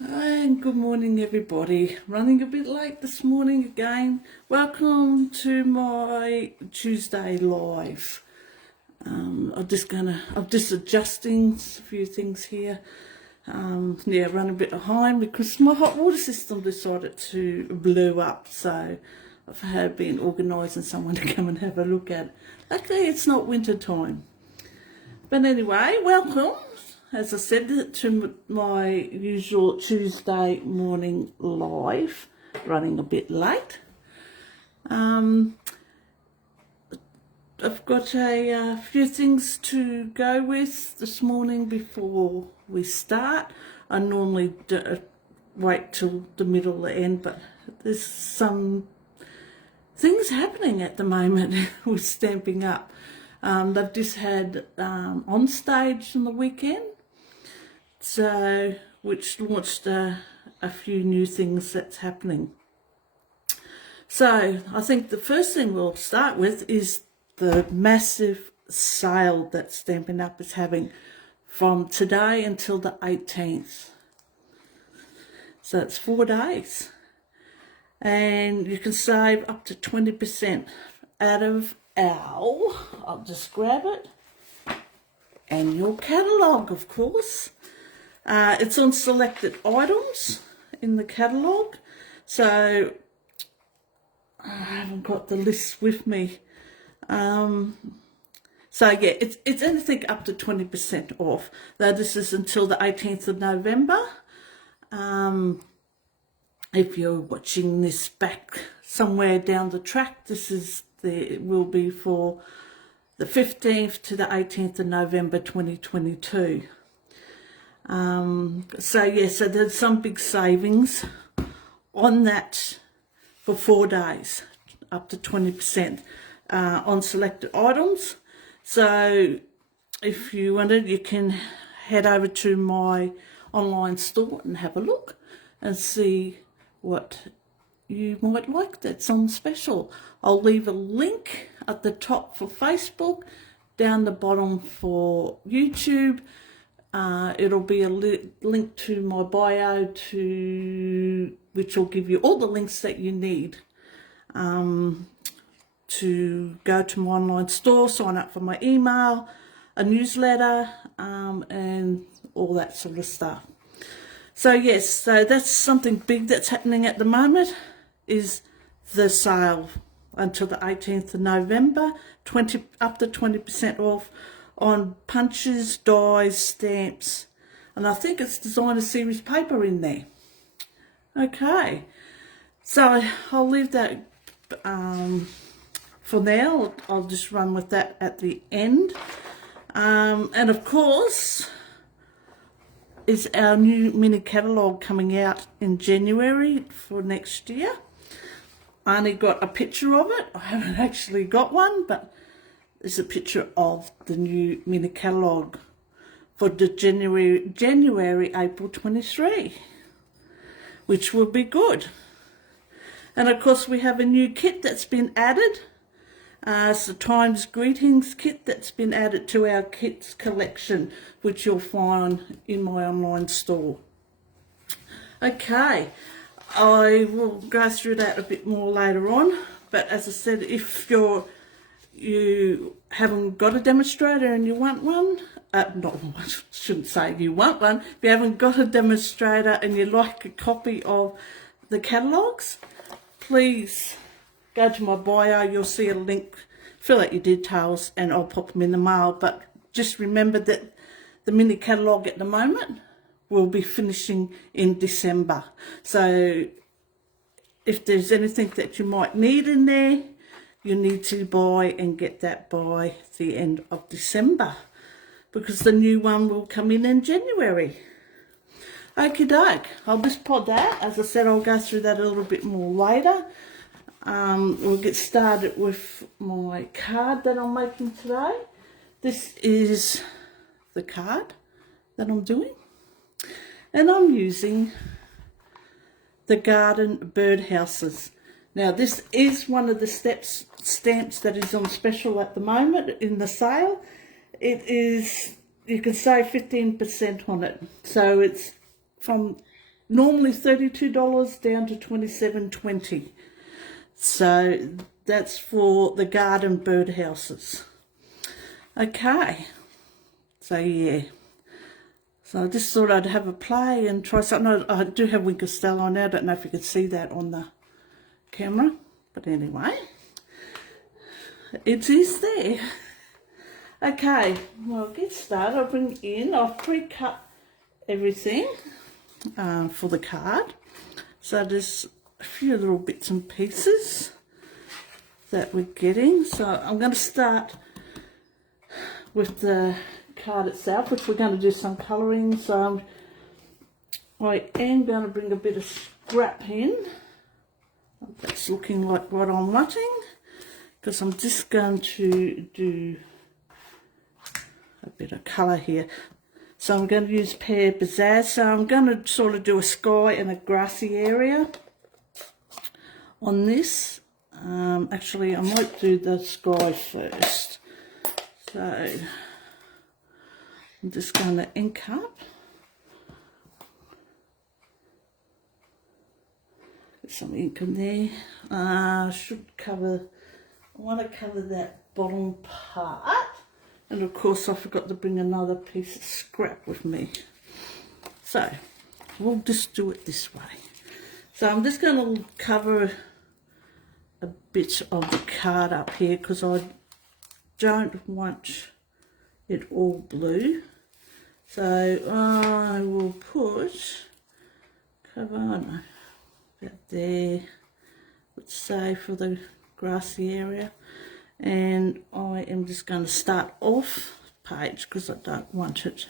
And good morning everybody. Running a bit late this morning again. Welcome to my Tuesday live. I'm just adjusting a few things here. Run a bit behind because my hot water system decided to blow up, so I've been organising someone to come and have a look at it. Luckily it's not winter time. But anyway, welcome, as I said, to my usual Tuesday morning live, running a bit late. I've got a few things to go with this morning before we start. I normally wait till the middle or the end, but there's some things happening at the moment with Stampin' Up. They've just had on stage on the weekend, so which launched a few new things that's happening. So I think the first thing we'll start with is the massive sale that Stampin' Up is having from today until the 18th. So it's 4 days, and you can save up to 20% out of I'll just grab it, and your catalogue, of course. It's on selected items in the catalogue, so I haven't got the list with me. So yeah, it's anything up to 20% off. Though this is until the 18th of November. If you're watching this back somewhere down the track, it will be for the 15th to the 18th of November 2022. So there's some big savings on that for 4 days, up to 20% on selected items. So if you wanted, you can head over to my online store and have a look and see what you might like that's on special. I'll leave a link at the top for Facebook, down the bottom for YouTube. It'll be a link to my bio, which will give you all the links that you need to go to my online store, sign up for my email, a newsletter, and all that sort of stuff. So yes, so that's something big that's happening at the moment, is the sale until the 18th of November, up to 20% off on punches, dies, stamps, and I think it's designer series paper in there. Okay, so I'll leave that for now. I'll just run with that at the end. And of course, is our new mini catalogue coming out in January for next year. I only got a picture of it. I haven't actually got one, but there's a picture of the new mini catalogue for the April 23, which will be good. And of course we have a new kit that's been added. It's the Times Greetings kit that's been added to our kits collection, which you'll find in my online store. Okay, I will go through that a bit more later on, but as I said, if you haven't got a demonstrator and you want one, I shouldn't say you want one, if you haven't got a demonstrator and you'd like a copy of the catalogues, please go to my bio. You'll see a link, fill out your details, and I'll pop them in the mail. But just remember that the mini catalogue at the moment will be finishing in December. So if there's anything that you might need in there, you need to buy and get that by the end of December, because the new one will come in January. Okie doke, I'll just pod that. As I said, I'll go through that a little bit more later. We'll get started with my card that I'm making today. This is the card that I'm doing, and I'm using the garden birdhouses. Now this is one of the stamps that is on special at the moment in the sale. It is, you can save 15% on it. So it's from normally $32 down to $27.20. So that's for the garden birdhouses. Okay, so yeah. So I just thought I'd have a play and try something. I do have Winkle Stella on now. I don't know if you can see that on the camera. But anyway, it is there. Okay, well, get started. I'll bring in, I've pre-cut everything for the card. So there's a few little bits and pieces that we're getting. So I'm going to start with the card itself, which we're going to do some colouring. So I am going to bring a bit of scrap in. That's looking like what I'm wanting, because I'm just going to do a bit of colour here. So I'm going to use Pear Bazaar. So I'm going to sort of do a sky and a grassy area on this. Actually, I might do the sky first. So I'm just going to ink up. Get some ink in there. I want to cover that bottom part. And of course I forgot to bring another piece of scrap with me. So we'll just do it this way. So I'm just going to cover a bit of the card up here because I don't want it all blue. So I will put cover on about there, let's say, for the grassy area. And I am just going to start off page because I don't want it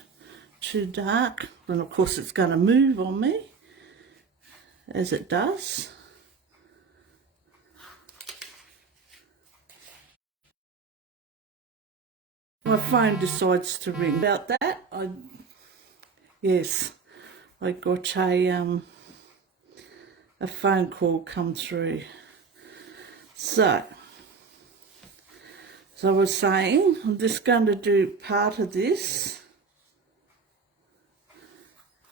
too dark. And of course it's going to move on me as it does. My phone decides to ring. About that, yes, I got a phone call come through. So I was saying, I'm just going to do part of this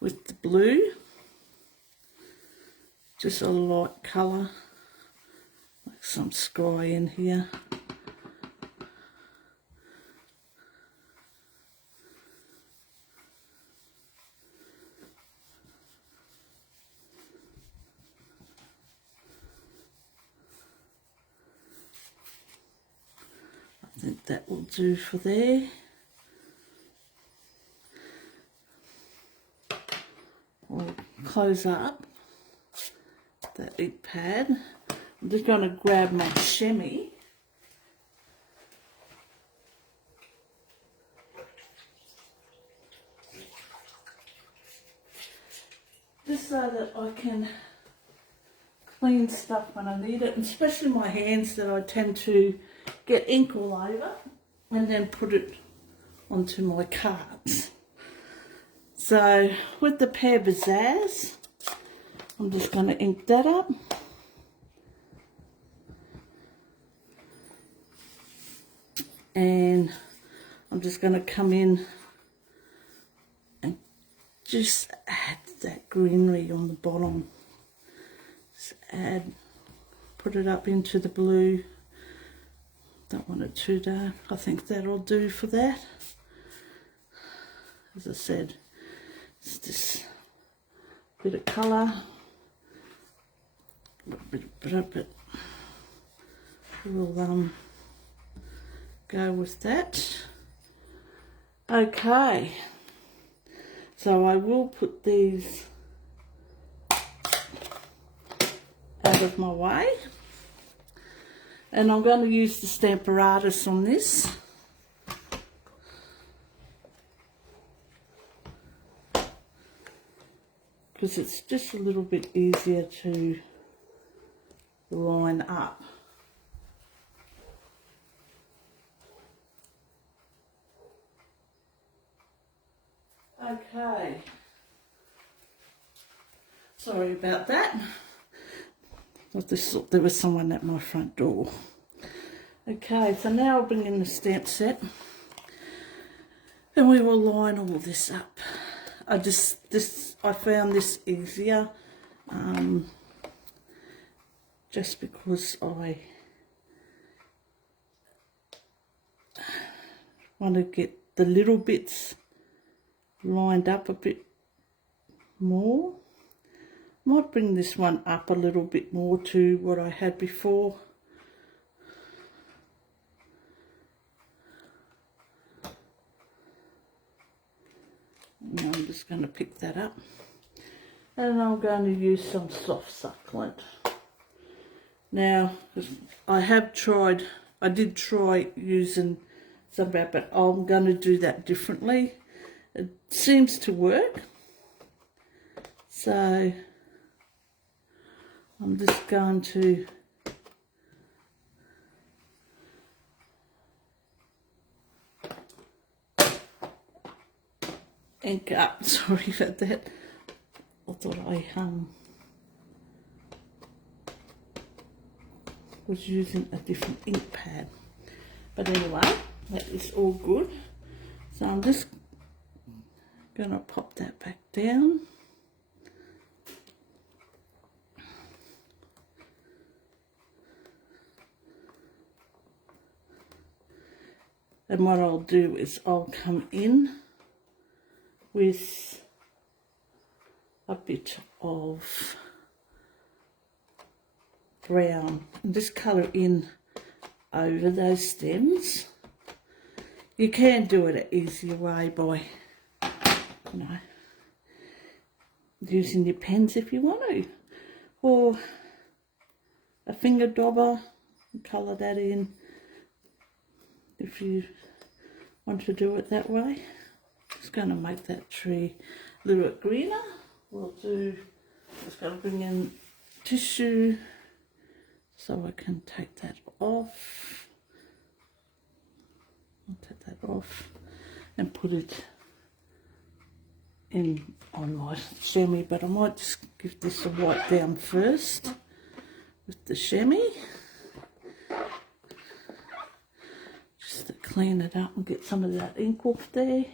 with the blue, just a light colour, like some sky in here. I think that will do for there. I'll close up that ink pad. I'm just going to grab my chamois. Just so that I can clean stuff when I need it, and especially my hands that I tend to get ink all over and then put it onto my cards. So with the Pear Bazaars, I'm just going to ink that up. And I'm just going to come in and just add that greenery on the bottom. Just put it up into the blue. Don't want it too dark. I think that'll do for that. As I said, it's just a bit of colour, a bit of it. We'll go with that. Okay, so I will put these out of my way. And I'm going to use the Stamparatus on this. Because it's just a little bit easier to line up. Okay. Sorry about that. I just thought there was someone at my front door. Okay, so now I'll bring in the stamp set and we will line all this up. I found this easier, just because I want to get the little bits lined up a bit more. Might bring this one up a little bit more to what I had before. And I'm just going to pick that up. And I'm going to use some soft succulent. Now, I did try using some of that, but I'm going to do that differently. It seems to work. So I'm just going to ink up. Sorry about that. I thought I was using a different ink pad. But anyway, that is all good. So I'm just going to pop that back down. And what I'll do is I'll come in with a bit of brown and just colour in over those stems. You can do it an easier way by, using your pens if you want to, or a finger dauber and colour that in if you want to do it that way. Just going to make that tree a little bit greener. Just going to bring in tissue so I can take that off. I'll take that off and put it in on my chamois, but I might just give this a wipe down first with the chamois, just to clean it up and get some of that ink off there.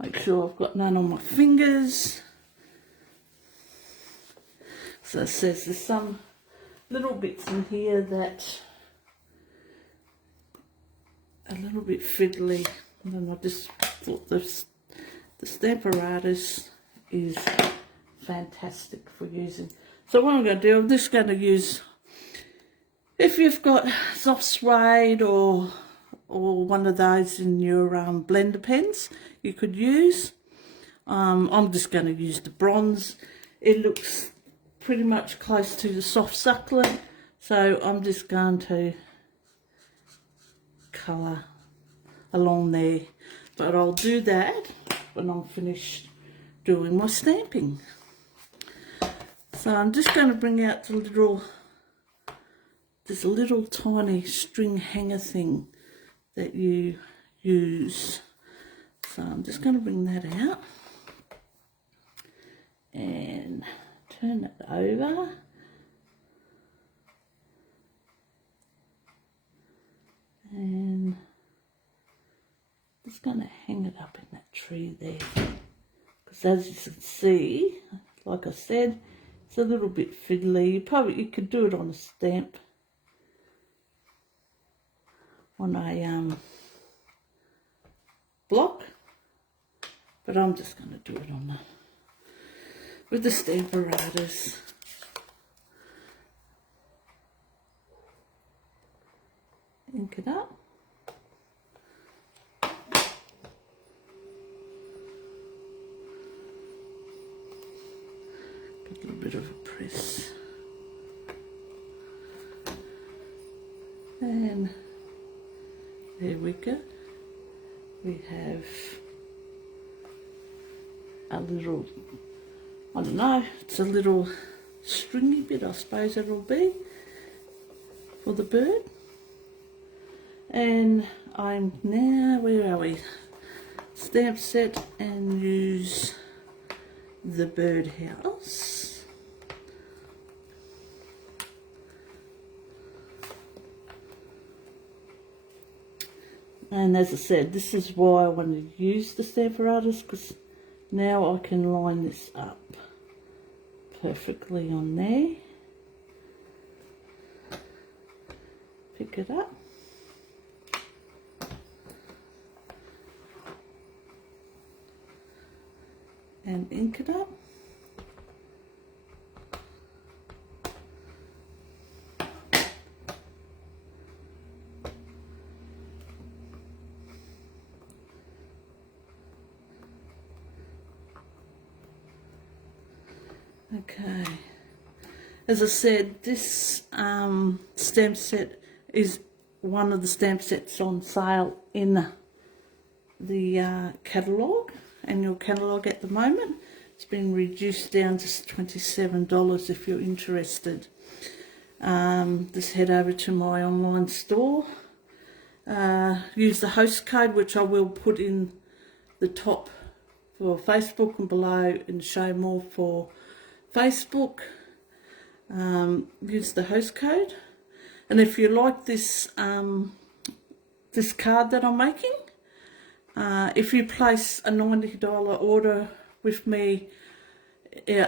Make sure I've got none on my fingers. So it says there's some little bits in here that are a little bit fiddly, and then I just thought the Stamparatus is fantastic for using. So what I'm going to do, I'm just going to use, if you've got soft suede or one of those in your blender pens, you could use. I'm just going to use the bronze. It looks pretty much close to the soft succulent, so I'm just going to colour along there, but I'll do that when I'm finished doing my stamping. So I'm just going to bring out this little tiny string hanger thing that you use. So I'm just going to bring that out and turn it over. And just going to hang it up in that tree there. Because as you can see, like I said, it's a little bit fiddly. You could do it on a stamp, on a block, but I'm just going to do it on with the Stamparatus. Ink it up. Get a little bit of a press. And there we go. We have a little, I don't know, it's a little stringy bit, I suppose it'll be, for the bird. And I'm now, where are we? Stamp set and use the birdhouse. And as I said, this is why I want to use the Stampin' Artist, because now I can line this up perfectly on there. Pick it up. And ink it up. Okay, as I said, this stamp set is one of the stamp sets on sale in the catalogue, annual catalogue at the moment. It's been reduced down to $27 if you're interested. Just head over to my online store. Use the host code, which I will put in the top for Facebook and below and show more for Facebook. Use the host code, and if you like this this card that I'm making, if you place a $90 order with me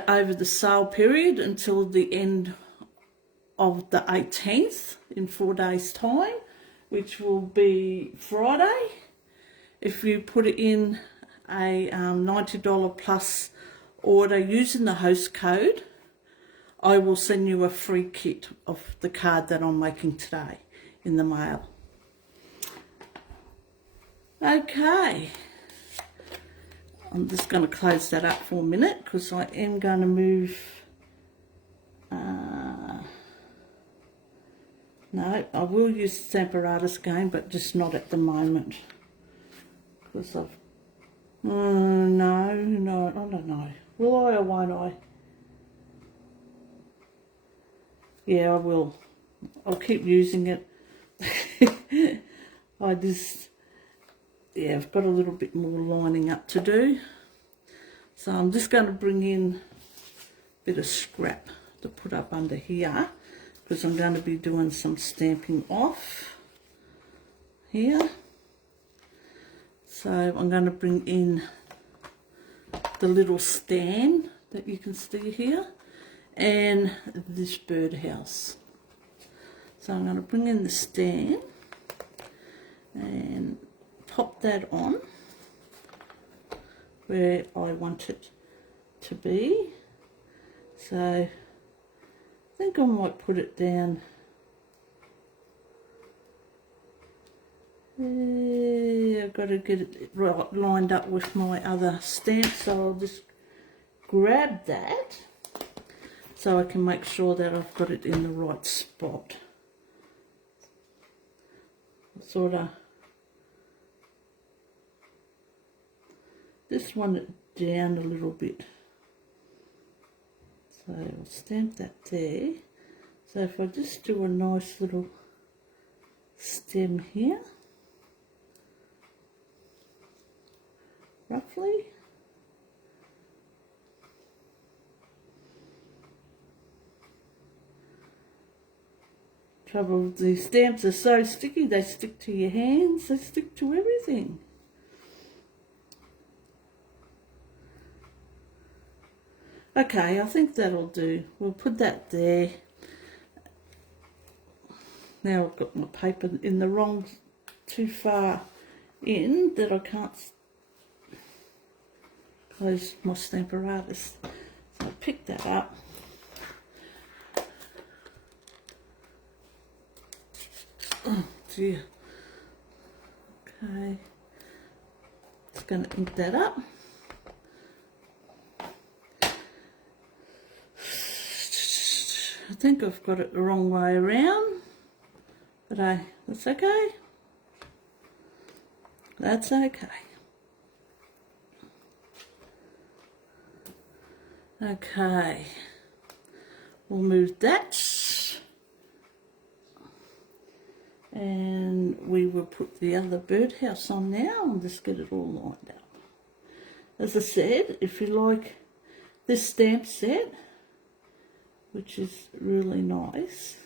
over the sale period until the end of the 18th, in 4 days time, which will be Friday, if you put it in a $90 plus order using the host code, I will send you a free kit of the card that I'm making today in the mail. Okay, I'm just going to close that up for a minute because I am going to move. No, I will use Stampin' Artist again, but just not at the moment because I've no, I don't know. Will I or won't I? Yeah, I will. I'll keep using it. Yeah, I've got a little bit more lining up to do. So I'm just going to bring in a bit of scrap to put up under here because I'm going to be doing some stamping off here. So I'm going to bring in the little stand that you can see here and this birdhouse. So I'm going to bring in the stand and pop that on where I want it to be. So I think I might put it down. I've got to get it right, lined up with my other stamp, so I'll just grab that so I can make sure that I've got it in the right spot. Sort of just want it down a little bit. So I'll stamp that there. So if I just do a nice little stem here, roughly. Trouble, these stamps are so sticky, they stick to your hands, they stick to everything. Okay, I think that'll do. We'll put that there. Now I've got my paper in the wrong, too far in that I can't close my Stampin' Artist. So I'll pick that up. Oh dear. Okay. Just going to ink that up. I think I've got it the wrong way around, but that's okay. That's okay. Okay, we'll move that, and we will put the other birdhouse on now and just get it all lined up. As I said, if you like this stamp set, which is really nice,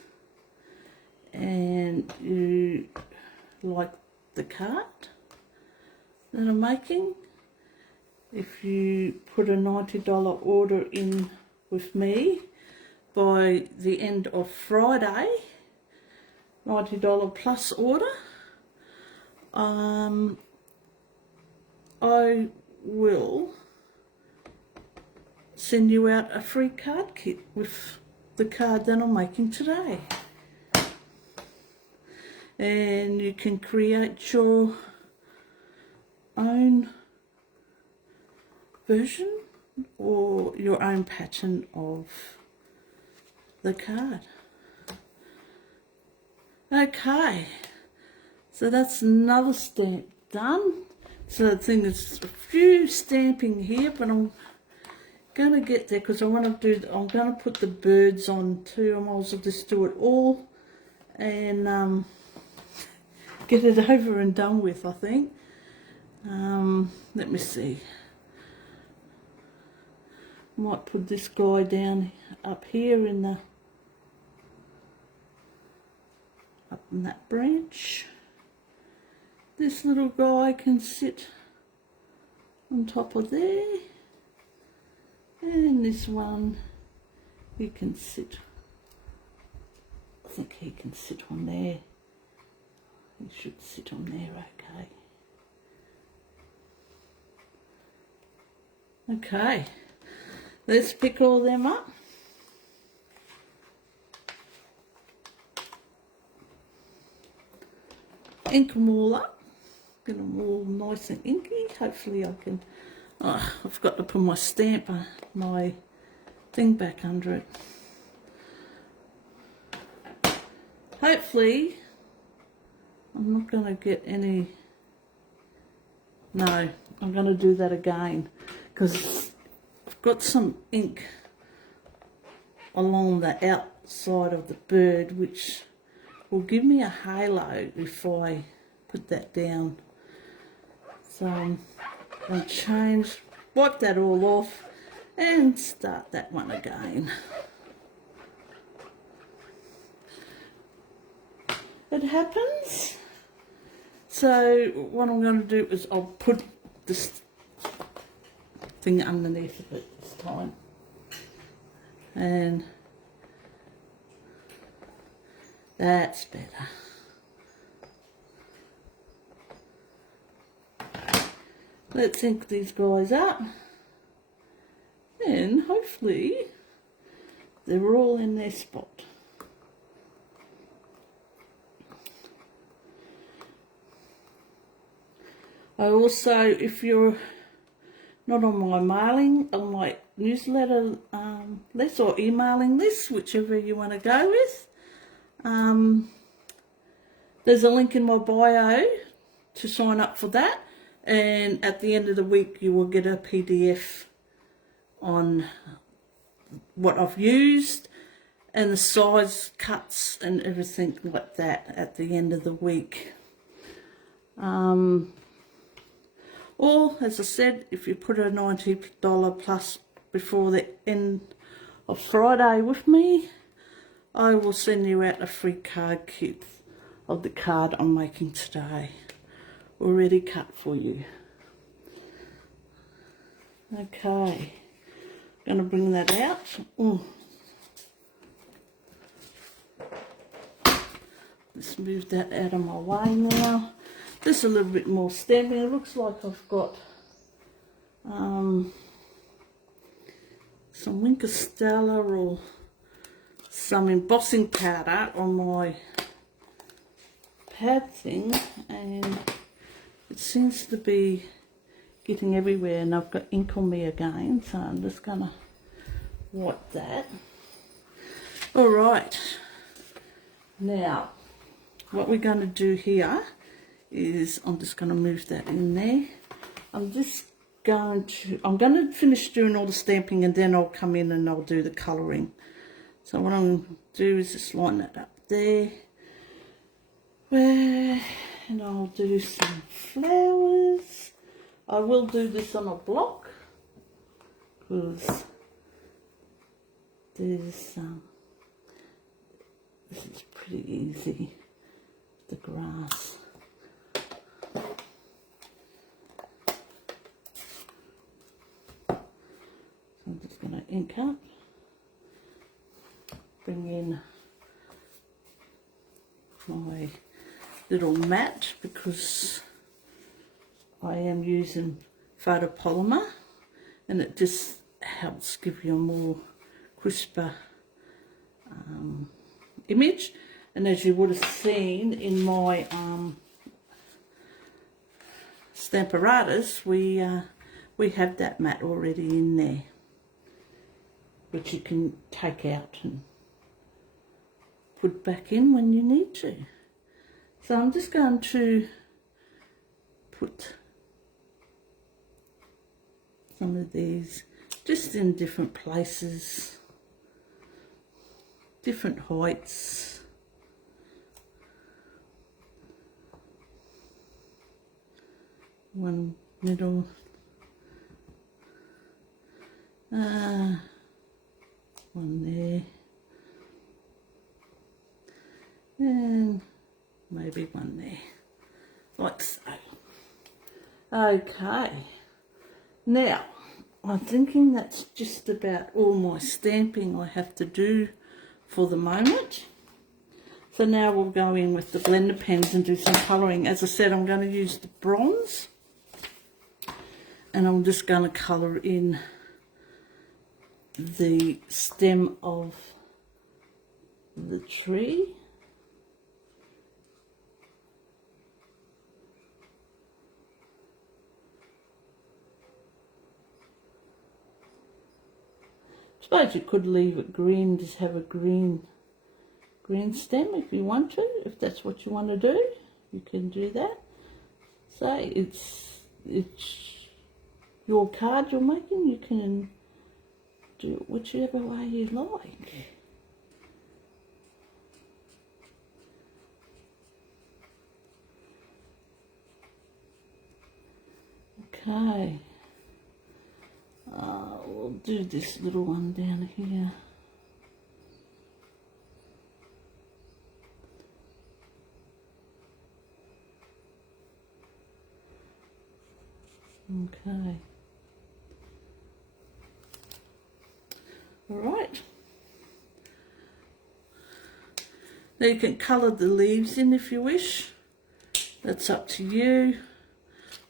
and you like the card that I'm making. If you put a $90 order in with me by the end of Friday, $90 plus order, I will send you out a free card kit with the card that I'm making today. And you can create your own version or your own pattern of the card. Okay, so that's another stamp done. So the thing is, a few stamping here, but I'm gonna get there because I want to do. I'm gonna put the birds on too. I might as well just do it all and get it over and done with. I think. Let me see. Might put this guy down up here in the up in that branch. This little guy can sit on top of there, and this one he can sit. I think he can sit on there. He should sit on there, okay. Okay. Let's pick all them up. Ink them all up. Get them all nice and inky. Hopefully I can... Oh, I've got to put my stamp, my thing back under it. Hopefully I'm not going to get any... No, I'm going to do that again because I've got some ink along the outside of the bird which will give me a halo if I put that down. So I'm going to change, wipe that all off and start that one again. It happens. So what I'm going to do is I'll put this thing underneath of it this time, and that's better. Let's ink these guys up and hopefully they're all in their spot. I also, if you're not on my mailing, on my newsletter list or emailing list, whichever you want to go with, there's a link in my bio to sign up for that, and at the end of the week you will get a PDF on what I've used and the size cuts and everything like that at the end of the week. Or, as I said, if you put a $90 plus before the end of Friday with me, I will send you out a free card kit of the card I'm making today, already cut for you. Okay, going to bring that out. Let's move that out of my way now. Just a little bit more stamping. It looks like I've got some Winkostella or some embossing powder on my pad thing, and it seems to be getting everywhere, and I've got ink on me again, so I'm just gonna wipe that. All right, now what we're going to do here is I'm just going to move that in there. I'm going to finish doing all the stamping, and then I'll come in and I'll do the colouring. So what I'm going to do is just line that up there, and I'll do some flowers. I will do this on a block because this is pretty easy, the grass. I'm just going to ink up, bring in my little mat because I am using photopolymer and it just helps give you a more crisper image. And as you would have seen in my Stamparatus, we have that mat already in there, which you can take out and put back in when you need to. So I'm just going to put some of these just in different places, different heights. One middle, one there, and maybe one there, like so. Okay, now I'm thinking that's just about all my stamping I have to do for the moment. So now we'll go in with the blender pens and do some colouring. As I said, I'm going to use the bronze and I'm just going to colour in the stem of the tree. I suppose you could leave it green, just have a green stem if you want to, if that's what you want to do, you can do that. So it's your card you're making, you can do it whichever way you like. Okay, we'll do this little one down here. Okay. All right. Now you can colour the leaves in if you wish. That's up to you.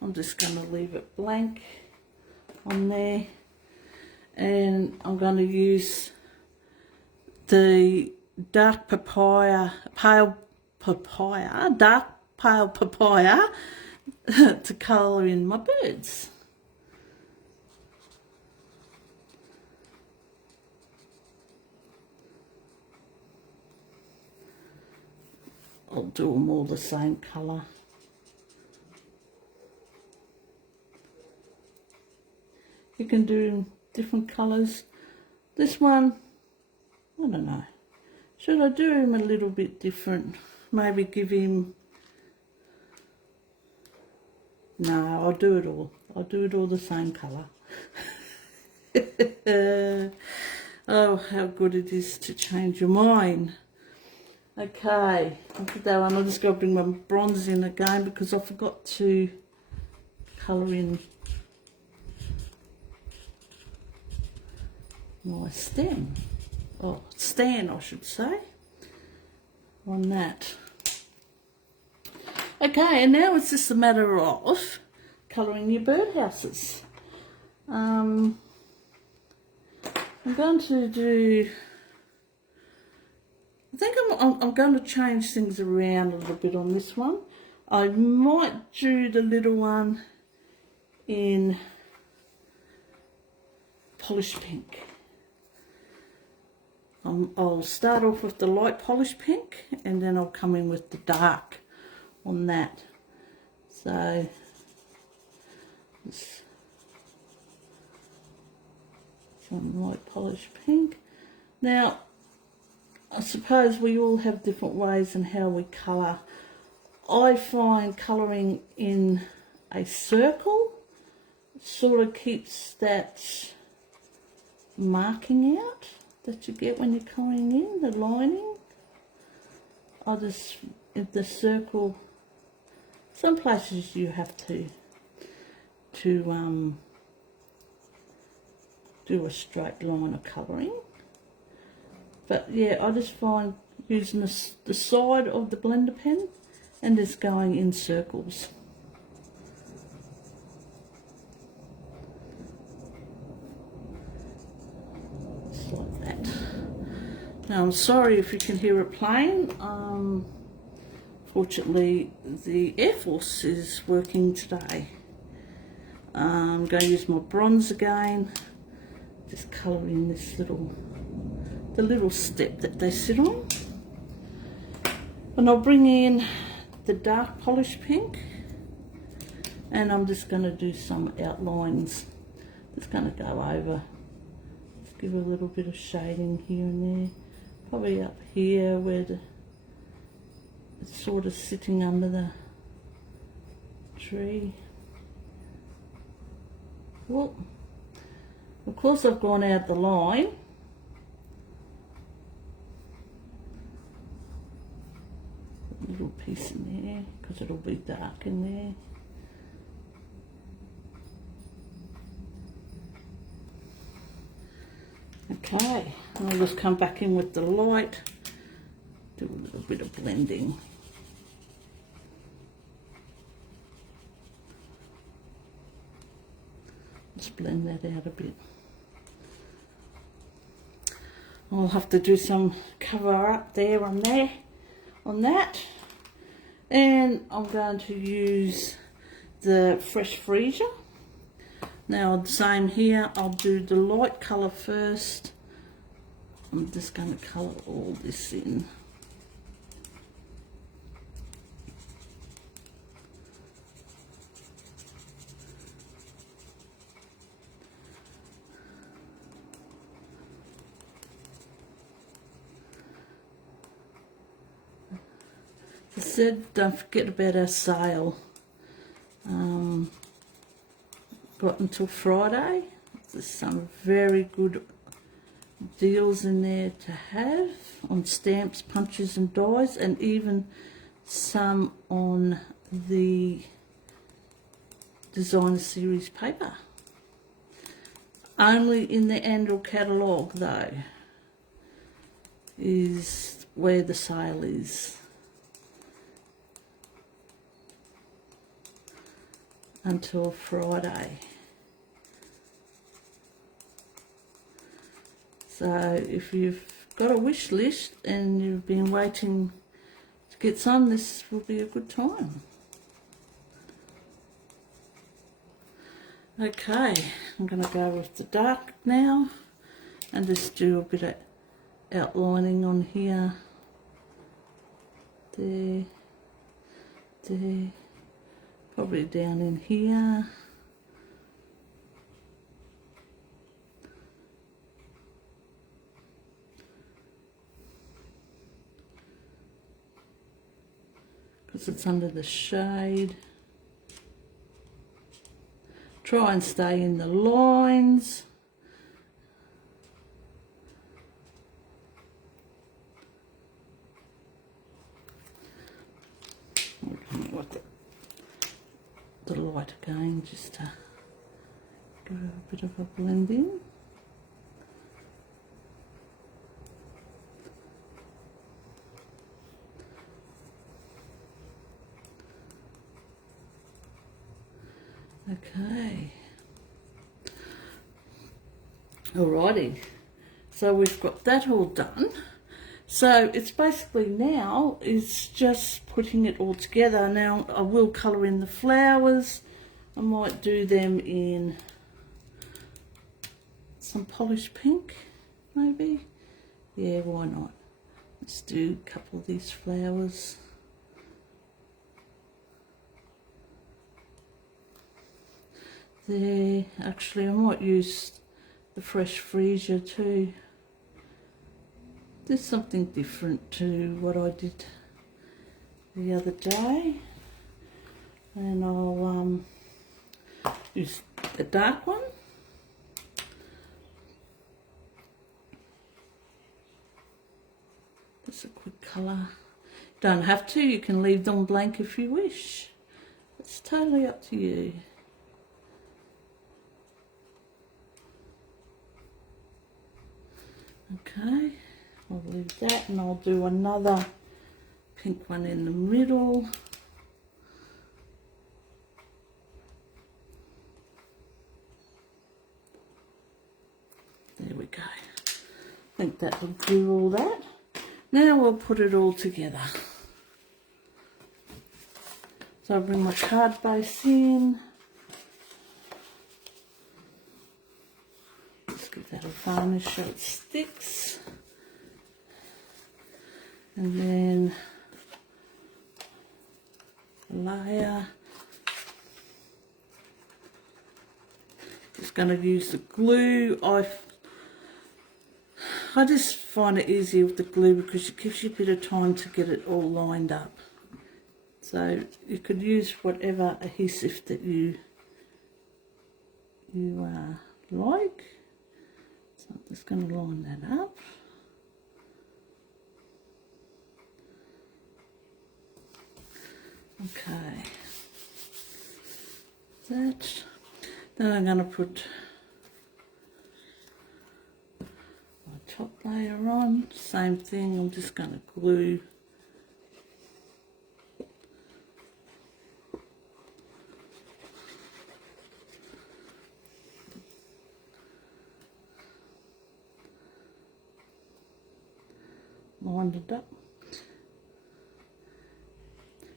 I'm just going to leave it blank on there. And I'm going to use the dark pale papaya to colour in my birds. I'll do them all the same colour. You can do different colours. This one, I don't know. Should I do him a little bit different? Maybe give him... No, I'll do it all. I'll do it all the same colour. Oh, how good it is to change your mind. Okay, I'll put that one. I'm just going to bring my bronze in again because I forgot to colour in my stem. Oh, stand, I should say, on that. Okay, and now it's just a matter of colouring your birdhouses. I'm going to do... I think I'm going to change things around a little bit on this one. I might do the little one in polished pink. I'll start off with the light polished pink and then I'll come in with the dark on that. So some light polished pink. Now I suppose we all have different ways in how we colour. I find colouring in a circle sort of keeps that marking out that you get when you're colouring in, the lining. I just, if the circle, some places you have to do a straight line of colouring. But yeah, I just find using the side of the blender pen and just going in circles. Just like that. Now I'm sorry if you can hear it playing. Fortunately the Air Force is working today. I'm going to use my bronze again, just colour in this the little step that they sit on. And I'll bring in the dark polish pink, and I'm just going to do some outlines. Just going to go over, just give a little bit of shading here and there, probably up here where it's sort of sitting under the tree. Well, of course I've gone out the line. A little piece in there because it'll be dark in there. Okay, I'll just come back in with the light, do a little bit of blending. Just blend that out a bit. I'll have to do some cover up there on that. And I'm going to use the Fresh Freesia. Now the same here, I'll do the light colour first. I'm just going to colour all this in. As I said, don't forget about our sale. Got until Friday. There's some very good deals in there to have on stamps, punches and dies, and even some on the designer series paper. Only in the annual catalogue though is where the sale is. Until Friday. So if you've got a wish list and you've been waiting to get some, this will be a good time. Okay, I'm going to go with the dark now and just do a bit of outlining on here, there, probably down in here. Because it's under the shade. Try and stay in the lines. The light again, just to give it a bit of a blend in. Okay. Alrighty. So we've got that all done. So it's basically now is just putting it all together. Now I will colour in the flowers. I might do them in some polished pink, maybe. Yeah, why not? Let's do a couple of these flowers. There, actually I might use the Fresh Freesia too. There's something different to what I did the other day, and I'll use the dark one. Just a quick colour. Don't have to, you can leave them blank if you wish. It's totally up to you. Okay, I'll leave that and I'll do another pink one in the middle. There we go. I think that will do all that. Now we'll put it all together. So I'll bring my card base in. Just give that a varnish so it sticks. And then a layer. Just going to use the glue. I just find it easier with the glue because it gives you a bit of time to get it all lined up. So you could use whatever adhesive that you like. So I'm just going to line that up. Okay. That. Then I'm going to put top layer on, same thing, I'm just going to glue lined it up.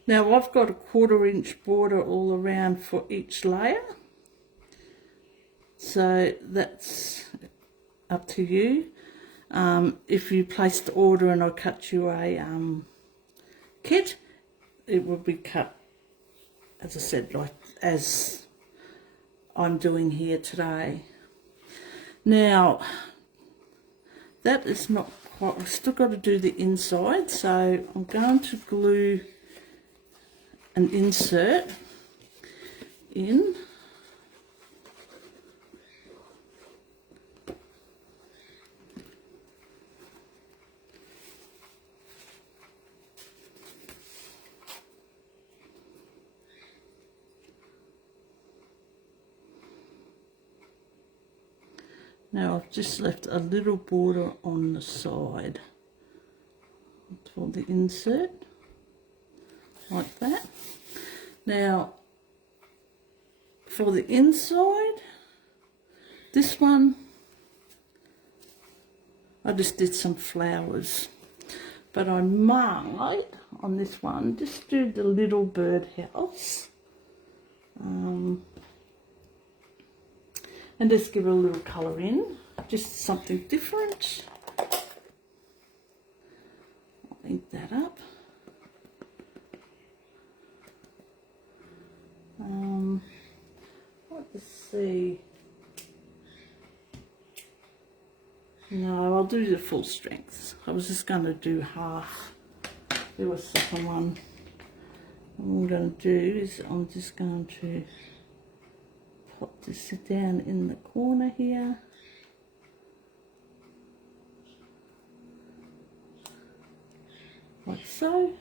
Now I've got a 1/4 inch border all around for each layer, so that's up to you. If you place the order and I cut you a kit, it will be cut, as I said, like as I'm doing here today. Now, that is not quite, I've still got to do the inside, so I'm going to glue an insert in. Now I've just left a little border on the side for the insert, like that. Now for the inside, this one, I just did some flowers, but I might, on this one, just do the little birdhouse. And just give it a little colour in, just something different. I'll ink that up. Let's see. No, I'll do the full strength. I was just going to do half. Do a second one. What I'm going to do is I'm just going to pop this down in the corner here. Like so.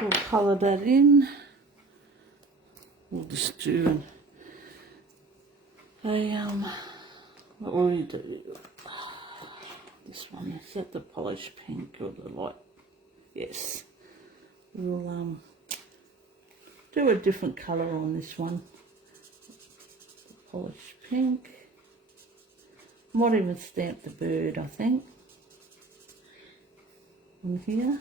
We'll colour that in. We'll just do a what will we do? This one, is that the polished pink or the light? Yes. We'll do a different colour on this one. The polished pink. Might even stamp the bird, I think, on here.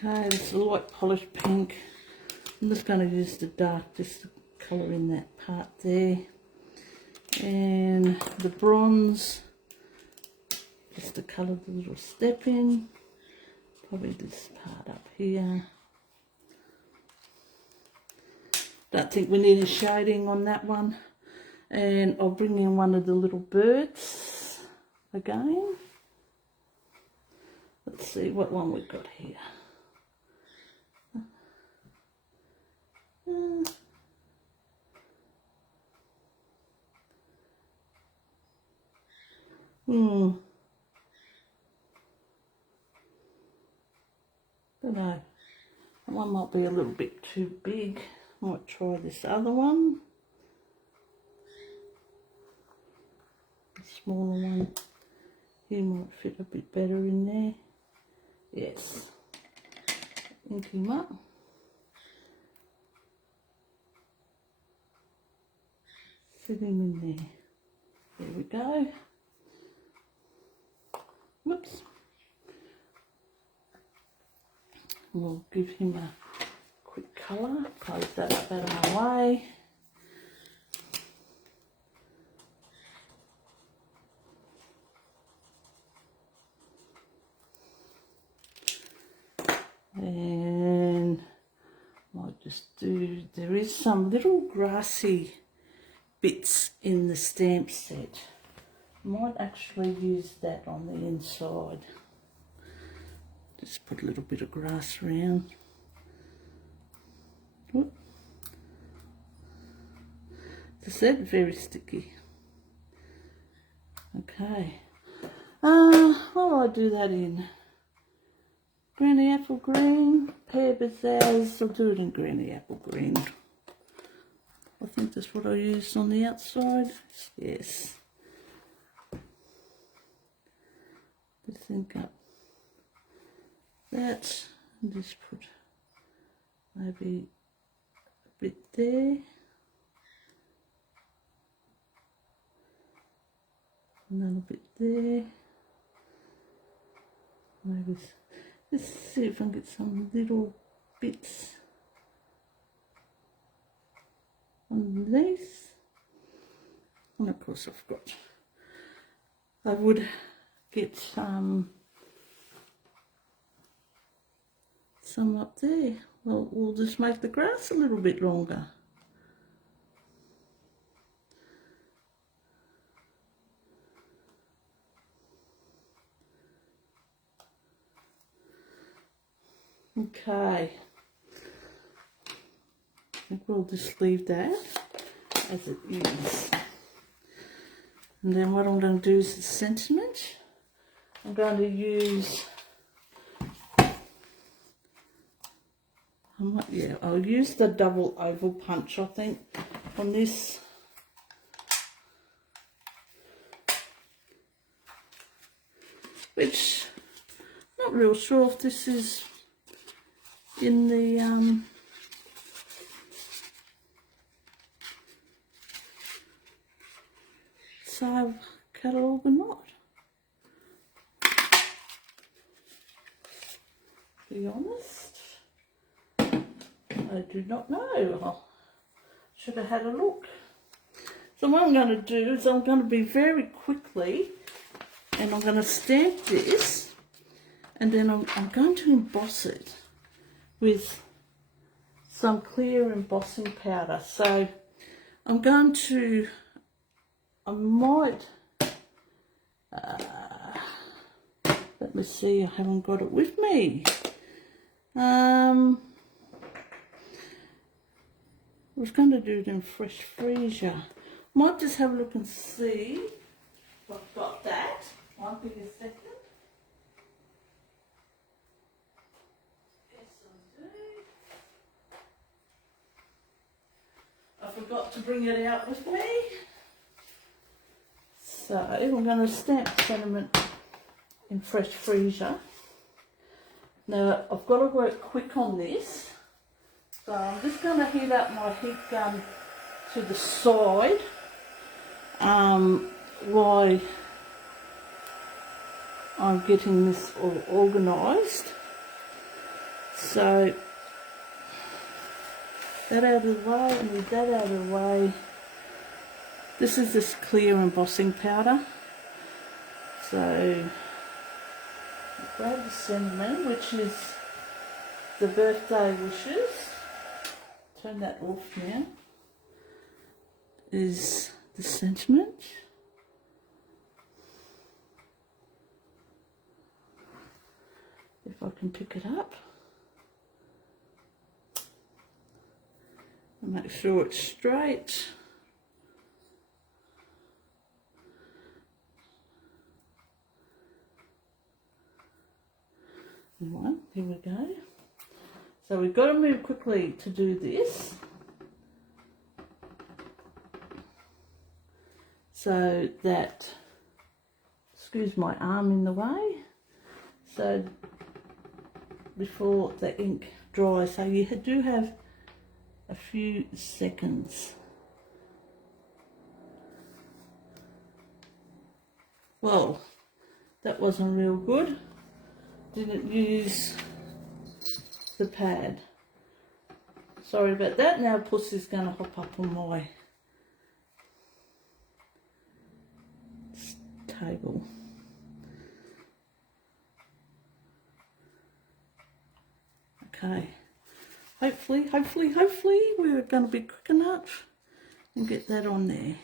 Okay, this is a light polished pink. I'm just going to use the dark just to colour in that part there. And the bronze, just to colour the little step in. Probably this part up here. Don't think we need a shading on that one. And I'll bring in one of the little birds again. Let's see what one we've got here. Don't know. That one might be a little bit too big. Might try this other one. The smaller one. He might fit a bit better in there. Yes. Ink him up. Fit him in there. There we go. Whoops. We'll give him a quick colour. Close that up out of my way. And might just do, there is some little grassy bits in the stamp set. Might actually use that on the inside. Just put a little bit of grass around. Whoop. As I said, very sticky. Okay. What will I do that in? Granny apple green, pear bazaars. I'll do it in granny apple green. I think that's what I used on the outside. Yes. Just think up that and just put maybe a bit there. Another bit there. Maybe let's see if I can get some little bits underneath. And of course I would get some up there. Well, we'll just make the grass a little bit longer. Okay. I think we'll just leave that as it is. And then what I'm going to do is the sentiment. I'm going to use, I'll use the double oval punch, I think, on this. Which, not real sure if this is in the sale catalogue or not. To be honest, I do not know. I should have had a look. So what I'm going to do is I'm going to be very quickly, and I'm going to stamp this, and then I'm going to emboss it with some clear embossing powder. So I'm going to, I might, let me see, I haven't got it with me. I was going to do it in Fresh Freesia. Might just have a look and see if I've got that. Might be a second. Yes, I do. I forgot to bring it out with me. So I'm going to stamp sentiment in Fresh Freesia. Now I've got to work quick on this, so I'm just going to heat up my heat gun to the side while I'm getting this all organised. So that out of the way, and with that out of the way, this is this clear embossing powder. So grab the sentiment, which is the birthday wishes. Turn that off now. Is the sentiment. if I can pick it up. And make sure it's straight. Right, here we go. So we've got to move quickly to do this. So that, excuse my arm in the way, so before the ink dries. So you do have a few seconds. Well, that wasn't real good. Didn't use the pad. Sorry about that. Now Pussy's going to hop up on my table. Okay. Hopefully we're going to be quick enough and get that on there.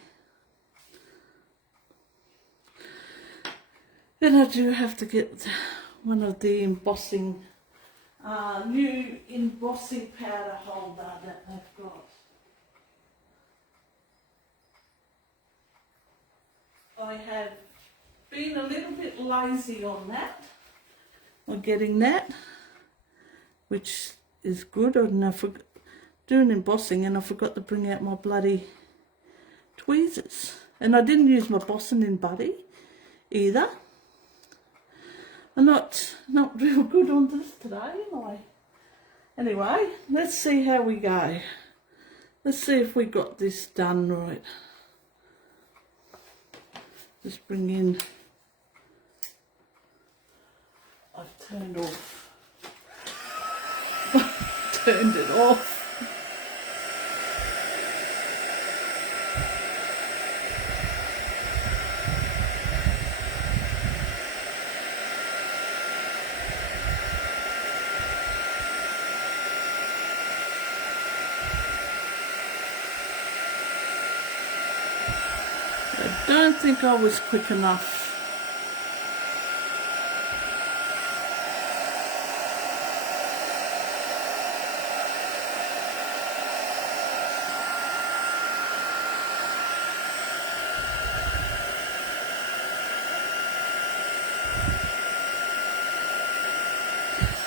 Then I do have to get one of the embossing, new embossing powder holder that they've got. I have been a little bit lazy on that, on getting that, which is good. And I forgot doing embossing, and I forgot to bring out my bloody tweezers, and I didn't use my bossing in buddy either. I'm not real good on this today, am I? Anyway, let's see how we go. Let's see if we got this done right. Just bring in, I've turned off, turned it off. I don't think I was quick enough.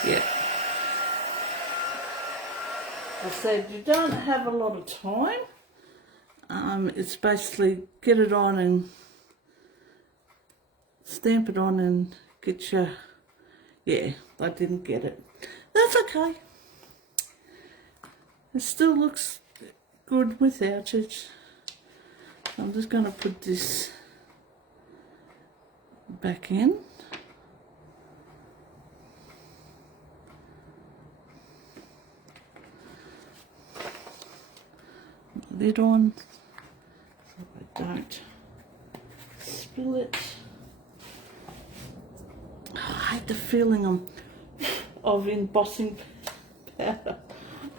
Yeah. I said you don't have a lot of time. It's basically get it on and stamp it on and get your, yeah, I didn't get it. That's okay. It still looks good without it. So I'm just going to put this back in. Lid on. Don't spill it. I hate the feeling of embossing powder.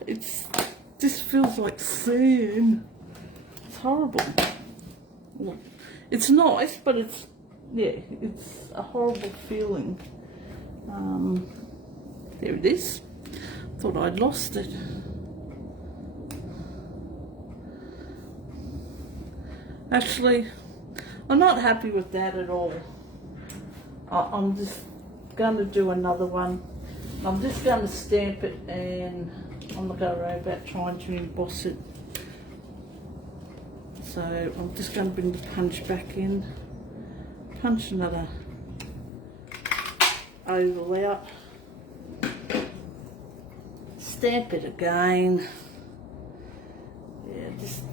This feels like sand. It's horrible. Look, it's nice, but it's, yeah, it's a horrible feeling. There it is. Thought I'd lost it. Actually, I'm not happy with that at all. I'm just going to do another one. I'm just going to stamp it, and I'm not going to worry about trying to emboss it. So I'm just going to bring the punch back in. Punch another oval out. Stamp it again. Yeah, just...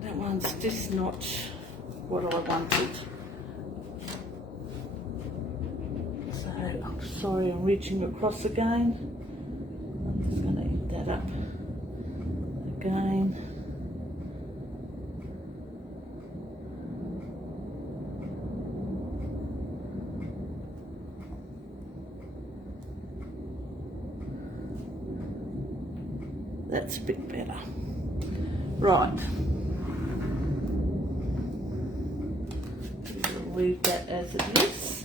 that one's just not what I wanted. So I'm sorry, I'm reaching across again. I'm just going to eat that up again. That's a bit better. Right. Leave that as it is.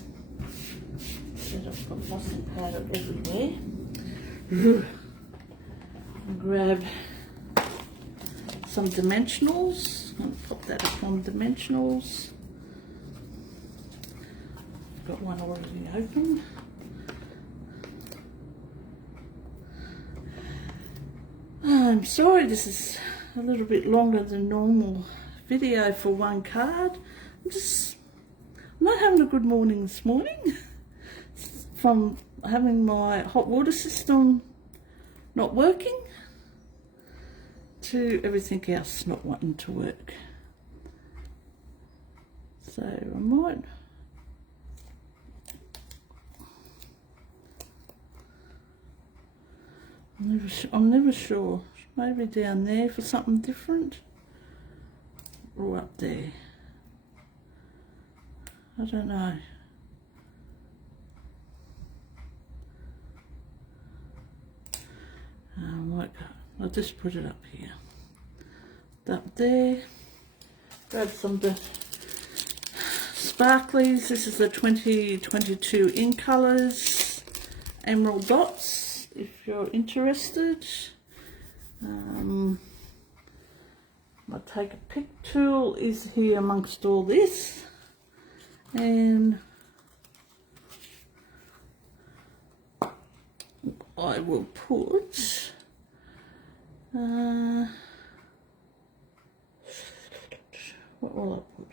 said, I've got fussing powder everywhere. And grab some dimensionals. I'm going to pop that up on dimensionals. I've got one already open. I'm sorry this is a little bit longer than normal video for one card. I'm not having a good morning this morning from having my hot water system not working to everything else not wanting to work. So I might I'm never sure. Maybe down there for something different, or up there. I don't know. I'll just put it up here. Up there. Grab some of the sparklies. This is the 2022 in colours emerald dots. If you're interested, my take a pick tool is here amongst all this, and I will put what will I put?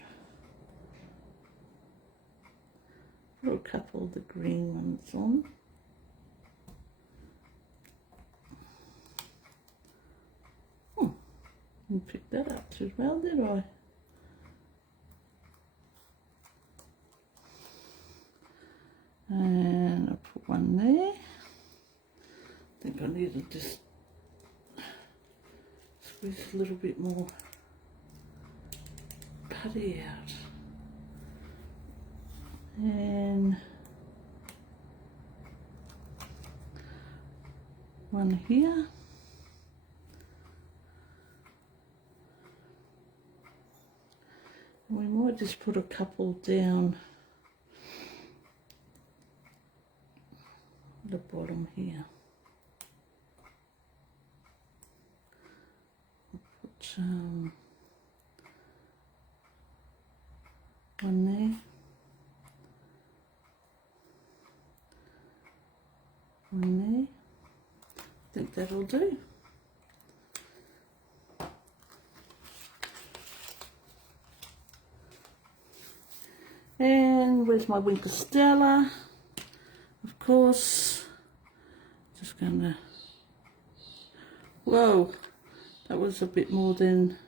Put a couple of the green ones on. Didn't pick that up too well, did I? And I'll put one there. I think I need to just squeeze a little bit more putty out. And one here. We might just put a couple down the bottom here. I'll put one there, one there. I think that'll do. And where's my Winker Stella? Of course, just gonna, whoa, that was a bit more than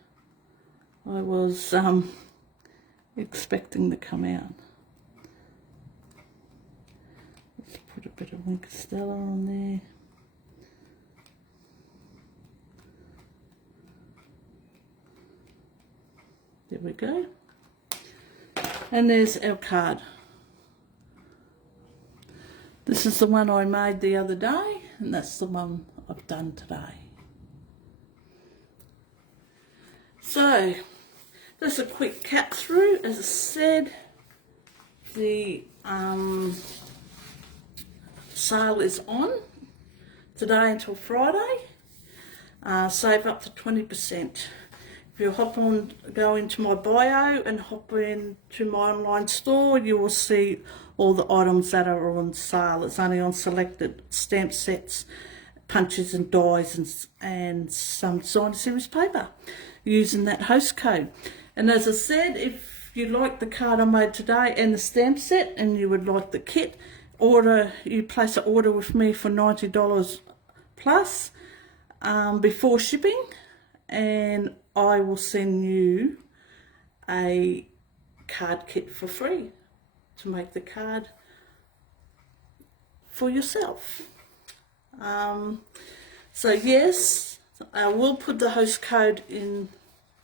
I was expecting to come out. Let's put a bit of Winker Stella on there. There we go. And there's our card. This is the one I made the other day, and that's the one I've done today. So, just a quick cat through. As I said, the sale is on today until Friday. Save up to 20%. If you go into my bio and hop into my online store, you will see all the items that are on sale. It's only on selected stamp sets, punches and dies, and some design series paper using that host code. And as I said, if you like the card I made today and the stamp set and you would like the kit, you place an order with me for $90 plus before shipping, and I will send you a card kit for free to make the card for yourself. So yes, I will put the host code in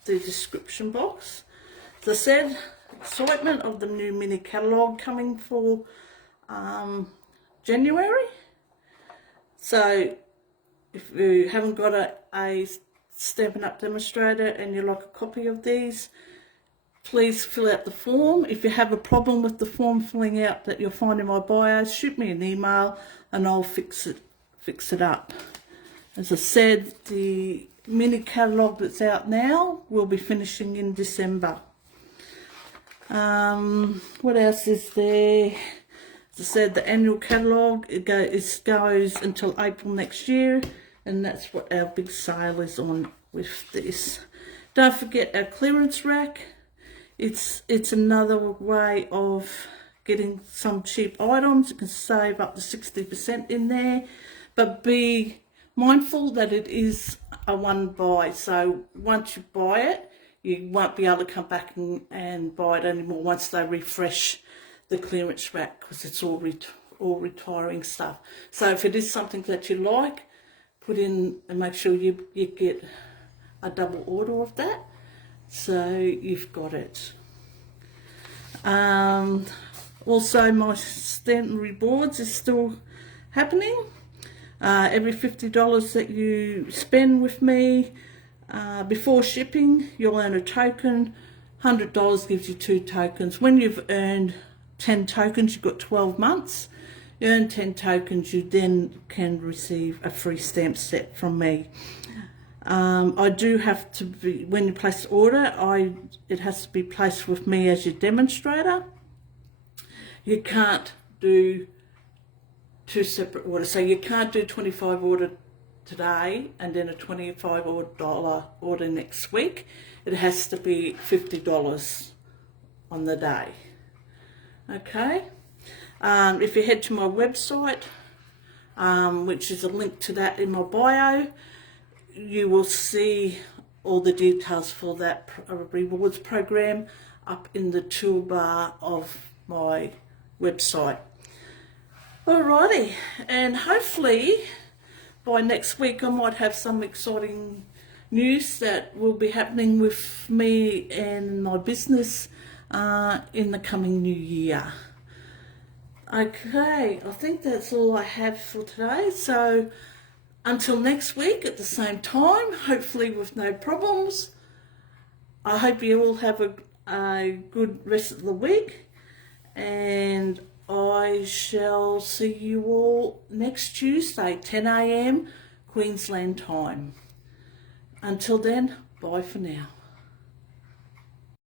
the description box. As I said, excitement of the new mini catalogue coming for January. So if you haven't got a Stampin' Up demonstrator and you like a copy of these, please fill out the form. If you have a problem with the form filling out that you'll find in my bio, shoot me an email and I'll fix it up. As I said, the mini catalogue that's out now will be finishing in December. What else is there? As I said, the annual catalogue, it goes until April next year, and that's what our big sale is on with this. Don't forget our clearance rack. It's another way of getting some cheap items. You can save up to 60% in there, but be mindful that it is a one buy. So once you buy it, you won't be able to come back and buy it anymore once they refresh the clearance rack, because it's all retiring stuff. So if it is something that you like, put in and make sure you get a double order of that, so you've got it. Also, my Stampin' Rewards is still happening. Every $50 that you spend with me before shipping, you'll earn a token. $100 gives you 2 tokens. When you've earned 10 tokens, you've got 12 months. You earn 10 tokens, you then can receive a free stamp set from me. I do have to be, when you place the order, it has to be placed with me as your demonstrator. You can't do 2 separate orders. So you can't do 25 order today and then a $25 order next week. It has to be $50 on the day. Okay. If you head to my website, which is a link to that in my bio, you will see all the details for that rewards program up in the toolbar of my website. Alrighty, and hopefully by next week I might have some exciting news that will be happening with me and my business in the coming new year. Okay, I think that's all I have for today. So until next week at the same time, hopefully with no problems, I hope you all have a good rest of the week, and I shall see you all next Tuesday, 10 AM Queensland time. Until then, bye for now.